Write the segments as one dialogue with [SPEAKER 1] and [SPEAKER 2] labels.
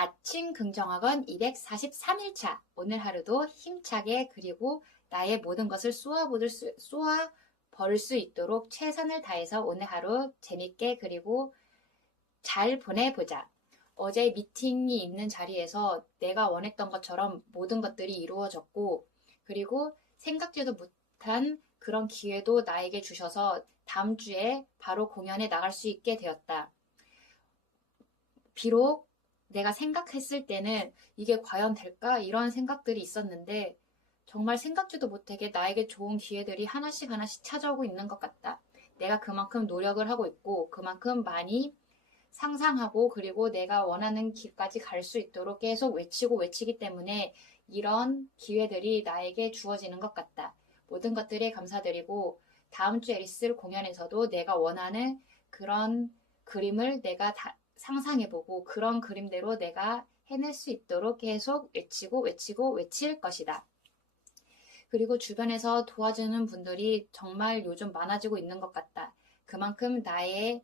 [SPEAKER 1] 아침 긍정학원 243일차. 오늘 하루도 힘차게 그리고 나의 모든 것을 쏘아버릴 수, 쏘아 버릴 수 있도록 최선을 다해서 오늘 하루 재밌게 그리고 잘 보내보자. 어제 미팅이 있는 자리에서 내가 원했던 것처럼 모든 것들이 이루어졌고, 그리고 생각지도 못한 그런 기회도 나에게 주셔서 다음 주에 바로 공연에 나갈 수 있게 되었다. 비록 내가 생각했을 때는 이게 과연 될까? 이런 생각들이 있었는데, 정말 생각지도 못하게 나에게 좋은 기회들이 하나씩 하나씩 찾아오고 있는 것 같다. 내가 그만큼 노력을 하고 있고, 그만큼 많이 상상하고, 그리고 내가 원하는 길까지 갈 수 있도록 계속 외치고 외치기 때문에 이런 기회들이 나에게 주어지는 것 같다. 모든 것들에 감사드리고, 다음 주에 있을 공연에서도 내가 원하는 그런 그림을 내가 다 상상해보고, 그런 그림대로 내가 해낼 수 있도록 계속 외치고 외치고 외칠 것이다. 그리고 주변에서 도와주는 분들이 정말 요즘 많아지고 있는 것 같다. 그만큼 나의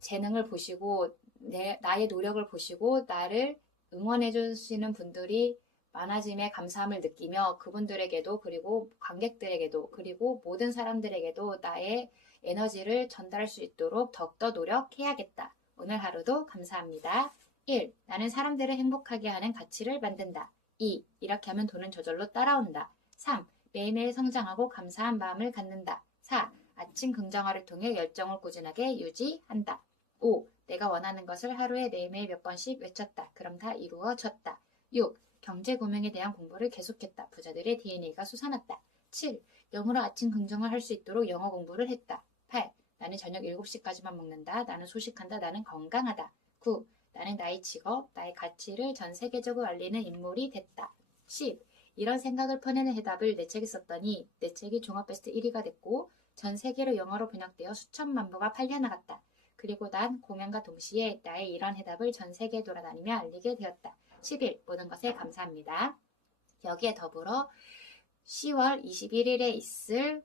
[SPEAKER 1] 재능을 보시고, 내, 나의 노력을 보시고, 나를 응원해 주시는 분들이 많아짐에 감사함을 느끼며 그분들에게도 그리고 관객들에게도 그리고 모든 사람들에게도 나의 에너지를 전달할 수 있도록 더욱더 노력해야겠다. 오늘 하루도 감사합니다. 1. 나는 사람들을 행복하게 하는 가치를 만든다. 2. 이렇게 하면 돈은 저절로 따라온다. 3. 매일매일 성장하고 감사한 마음을 갖는다. 4. 아침 긍정화를 통해 열정을 꾸준하게 유지한다. 5. 내가 원하는 것을 하루에 매일매일 몇 번씩 외쳤다. 그럼 다 이루어졌다. 6. 경제 고명에 대한 공부를 계속했다. 부자들의 DNA가 솟아났다. 7. 영어로 아침 긍정을 할 수 있도록 영어 공부를 했다. 8. 나는 저녁 7시까지만 먹는다. 나는 소식한다. 나는 건강하다. 9. 나는 나의 직업, 나의 가치를 전 세계적으로 알리는 인물이 됐다. 10. 이런 생각을 퍼내는 해답을 내 책에 썼더니 내 책이 종합베스트 1위가 됐고 전 세계로 영어로 번역되어 수천만 부가 팔려나갔다. 그리고 난 공연과 동시에 나의 이런 해답을 전 세계에 돌아다니며 알리게 되었다. 10일 모든 것에 감사합니다. 여기에 더불어 10월 21일에 있을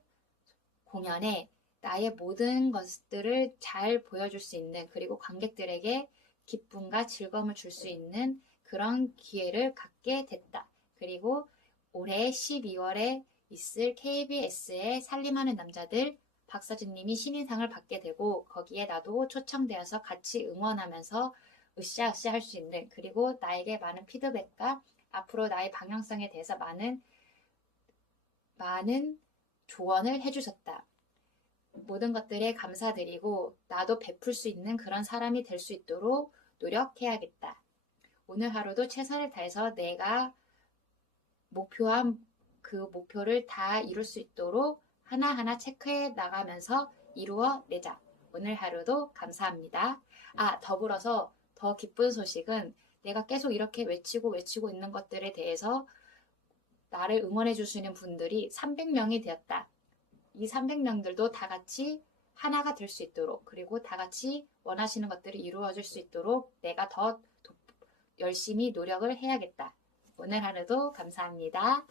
[SPEAKER 1] 공연에 나의 모든 것들을 잘 보여줄 수 있는 그리고 관객들에게 기쁨과 즐거움을 줄 수 있는 그런 기회를 갖게 됐다. 그리고 올해 12월에 있을 KBS의 살림하는 남자들 박서진님이 신인상을 받게 되고 거기에 나도 초청되어서 같이 응원하면서 으쌰으쌰 할 수 있는 그리고 나에게 많은 피드백과 앞으로 나의 방향성에 대해서 많은 많은 조언을 해주셨다. 모든 것들에 감사드리고 나도 베풀 수 있는 그런 사람이 될 수 있도록 노력해야겠다. 오늘 하루도 최선을 다해서 내가 목표한 그 목표를 다 이룰 수 있도록 하나하나 체크해 나가면서 이루어 내자. 오늘 하루도 감사합니다. 아, 더불어서 더 기쁜 소식은 내가 계속 이렇게 외치고 외치고 있는 것들에 대해서 나를 응원해 주시는 분들이 300명이 되었다. 이 300명들도 다 같이 하나가 될 수 있도록 그리고 다 같이 원하시는 것들이 이루어질 수 있도록 내가 더 도- 열심히 노력을 해야겠다. 오늘 하루도 감사합니다.